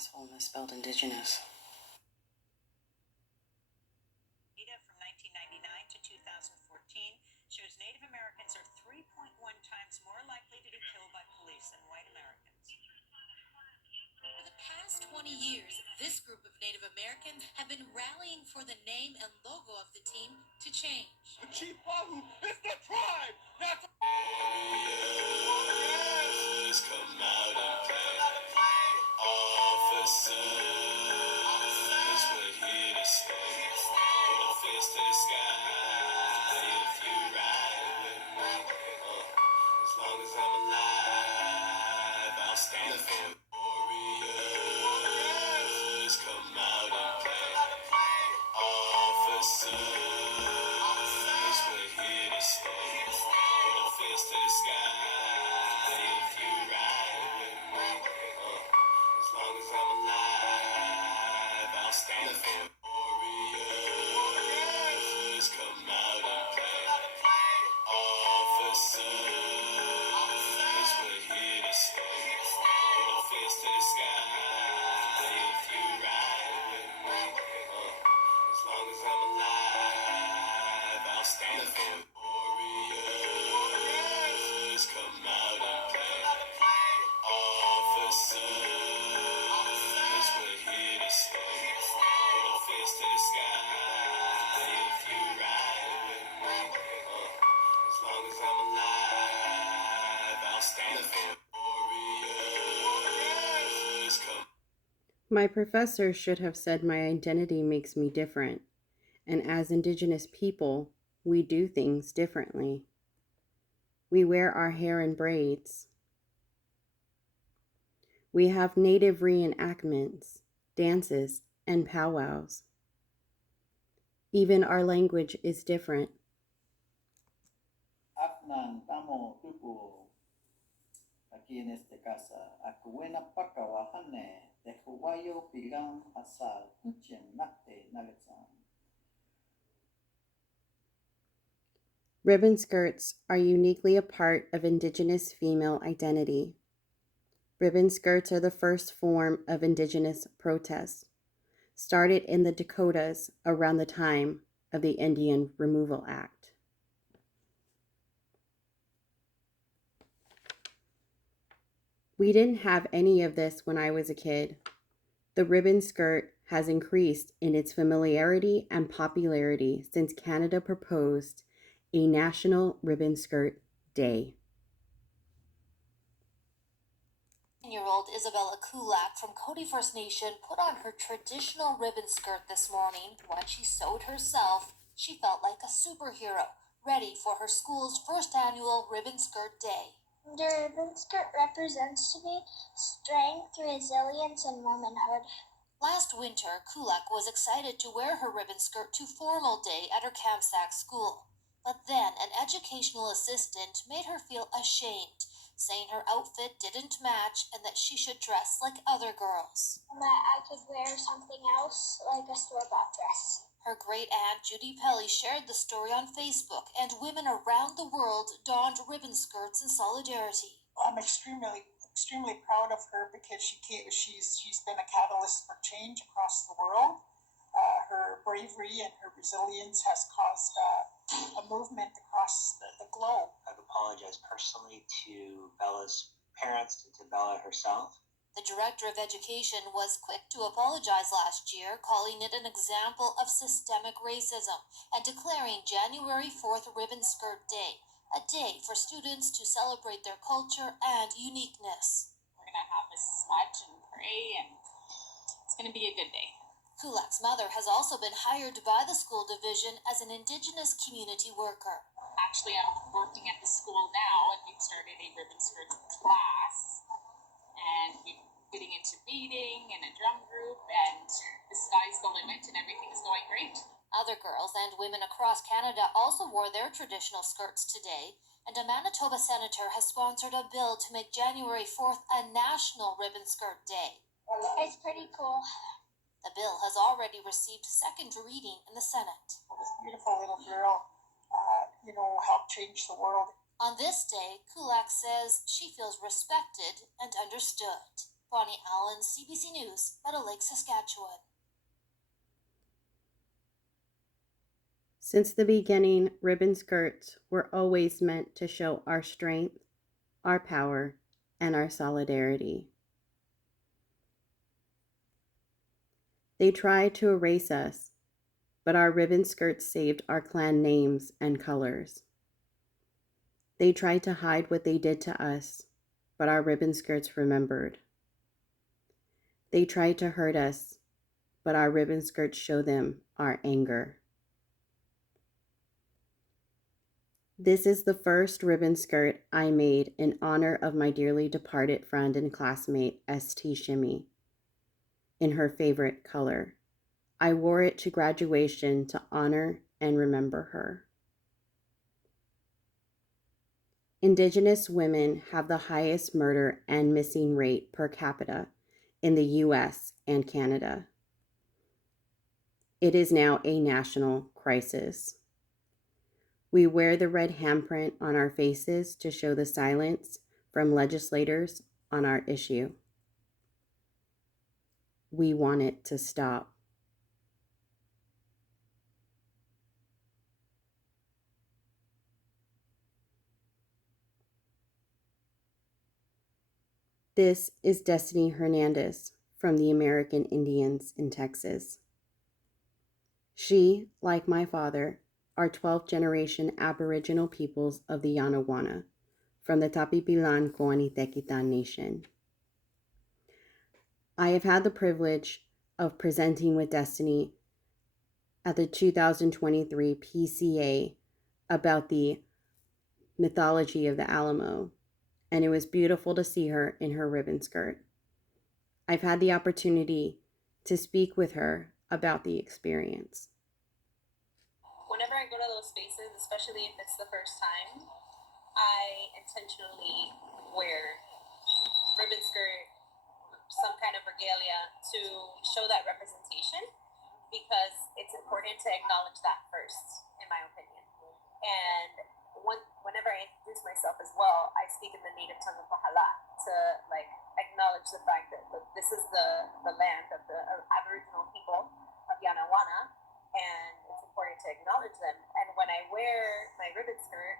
successful misspelled indigenous. From 1999 to 2014 shows Native Americans are 3.1 times more likely to be killed by police than white Americans. For the past 20 years, this group of Native Americans have been rallying for the name and logo of the team to change. The Chief Wahoo is the tribe, not the... Warriors come out and play. Officers, we're here to stay. Put a fist to the sky if you ride with me. As long as I'm alive, I'll stand for it. Warriors come out and play. Officers, we're here to stay. Put a fist to the sky if you ride with me. As long as I'm alive, I'll stand for it. Warriors come out and play. Officers, we're here to stay. Put a fist to the sky if you ride with me. As long as I'm alive, I'll stand for it. Warriors come out and play. Officers, we're here to stay. Put a fist to the sky if you ride with me. As long as I'm alive, I'll stand for it. Warriors come. My professor should have said my identity makes me different, and as Indigenous people, we do things differently. We wear our hair in braids. We have native reenactments, dances, and powwows. Even our language is different. Afnan tamo tupu aquí en esta casa. Akuena paka wahane de Hawaii pilang asal kuchen nakte nagatan. Ribbon skirts are uniquely a part of Indigenous female identity. Ribbon skirts are the first form of Indigenous protest, started in the Dakotas around the time of the Indian Removal Act. We didn't have any of this when I was a kid. The ribbon skirt has increased in its familiarity and popularity since Canada proposed a National Ribbon Skirt Day. 10-year-old Isabella Kulak from Cody First Nation put on her traditional ribbon skirt this morning. When she sewed herself, she felt like a superhero, ready for her school's first annual Ribbon Skirt Day. The ribbon skirt represents to me strength, resilience, and womanhood. Last winter, Kulak was excited to wear her ribbon skirt to formal day at her Kamsack school. But then an educational assistant made her feel ashamed, saying her outfit didn't match and that she should dress like other girls. And that I could wear something else, like a store-bought dress. Her great-aunt Judy Pelly shared the story on Facebook, and women around the world donned ribbon skirts in solidarity. I'm extremely proud of her because she's been a catalyst for change across the world. Her bravery and her resilience has caused a movement across the globe. I've apologized personally to Bella's parents and to Bella herself. The Director of Education was quick to apologize last year, calling it an example of systemic racism and declaring January 4th Ribbon Skirt Day, a day for students to celebrate their culture and uniqueness. We're going to have a smudge and pray, and it's going to be a good day. Kulak's mother has also been hired by the school division as an Indigenous community worker. Actually, I'm working at the school now, and we've started a ribbon skirt class. And we're getting into beading and a drum group, and the sky's the limit, and everything is going great. Other girls and women across Canada also wore their traditional skirts today, and a Manitoba senator has sponsored a bill to make January 4th a National Ribbon Skirt Day. It's pretty cool. The bill has already received second reading in the Senate. This beautiful little girl, helped change the world. On this day, Kulak says she feels respected and understood. Bonnie Allen, CBC News, Meadow Lake, Saskatchewan. Since the beginning, ribbon skirts were always meant to show our strength, our power, and our solidarity. They tried to erase us, but our ribbon skirts saved our clan names and colors. They tried to hide what they did to us, but our ribbon skirts remembered. They tried to hurt us, but our ribbon skirts show them our anger. This is the first ribbon skirt I made in honor of my dearly departed friend and classmate, St. Shimmy, in her favorite color. I wore it to graduation to honor and remember her. Indigenous women have the highest murder and missing rate per capita in the US and Canada. It is now a national crisis. We wear the red handprint on our faces to show the silence from legislators on our issue. We want it to stop. This is Destiny Hernandez from the American Indians in Texas. She, like my father, are 12th generation Aboriginal peoples of the Yanawana from the Tapipilan Coanitequitan Nation. I have had the privilege of presenting with Destiny at the 2023 PCA about the mythology of the Alamo, and it was beautiful to see her in her ribbon skirt. I've had the opportunity to speak with her about the experience. Whenever I go to those spaces, especially if it's the first time, I intentionally wear ribbon skirt, some kind of regalia to show that representation, because it's important to acknowledge that first, in my opinion. And whenever I introduce myself as well, I speak in the native tongue of Pahala to acknowledge the fact that this is the land of the Aboriginal people of Yanawana, and it's important to acknowledge them. And when I wear my ribbon skirt,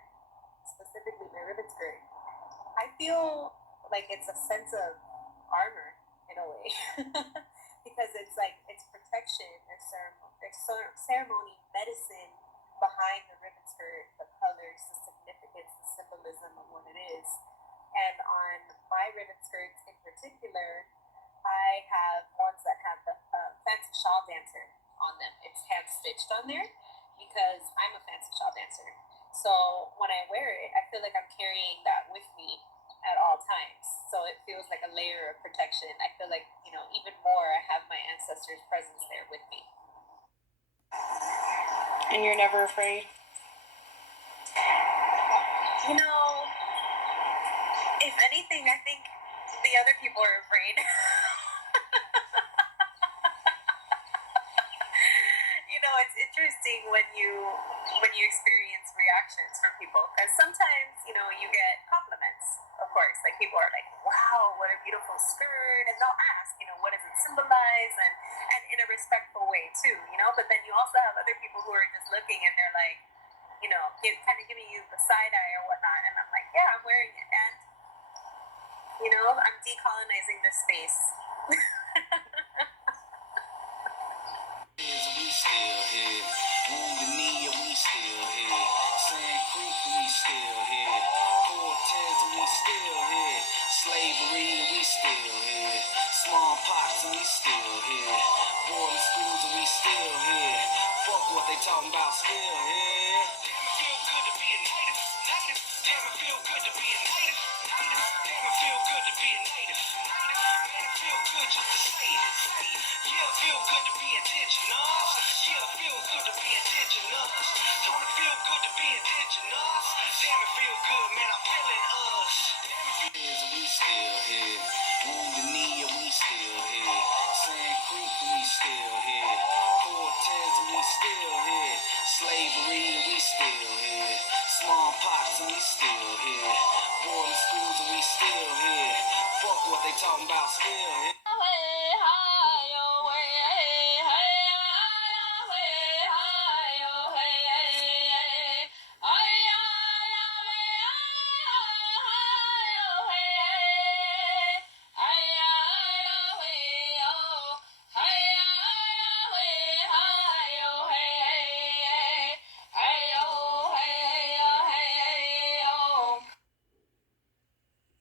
specifically my ribbon skirt, I feel like it's a sense of armor in a way, because it's protection. There's ceremony, medicine behind the ribbon skirt, the colors, the significance, the symbolism of what it is. And on my ribbon skirts in particular, I have ones that have the fancy shawl dancer on them. It's hand stitched on there because I'm a fancy shawl dancer. So when I wear it, I feel like I'm carrying that with me at all times. So it feels like a layer of protection. I feel like, even more, I have my ancestors' presence there with me. And you're never afraid? If anything, I think the other people are afraid. It's interesting when you experience reactions from people, because sometimes you get compliments, of course, like people are like, wow, what a beautiful skirt, and they'll ask, what does it symbolize, and in a respectful way too, but then you also have other people who are just looking and they're like, kind of giving you the side eye or whatnot, and I'm like, yeah, I'm wearing it, and I'm decolonizing this space. We still here. Wounded Knee, we still here. Sand Creek, we still here. Cortez, we still here. Slavery, we still here. Smallpox, we still here. Boarding schools, we still here. Fuck what they talking about, still here. Damn, it feel good to be a native. Damn, it feel good to be a native. Damn, it feel good to be a native. Man, it feel good just to say it. Yeah, it feel good to be indigenous. Yeah, it feel good to be indigenous. Don't it feel good to be indigenous? Damn, it feel good, man, I'm feeling us. Damn, it feels we still here. Wounded Knee, we still here. Sand Creek, we still here. Cortez, we still here. Slavery, we still here. Smallpox, we still here. Boarding schools, we still here. Fuck what they talking about still,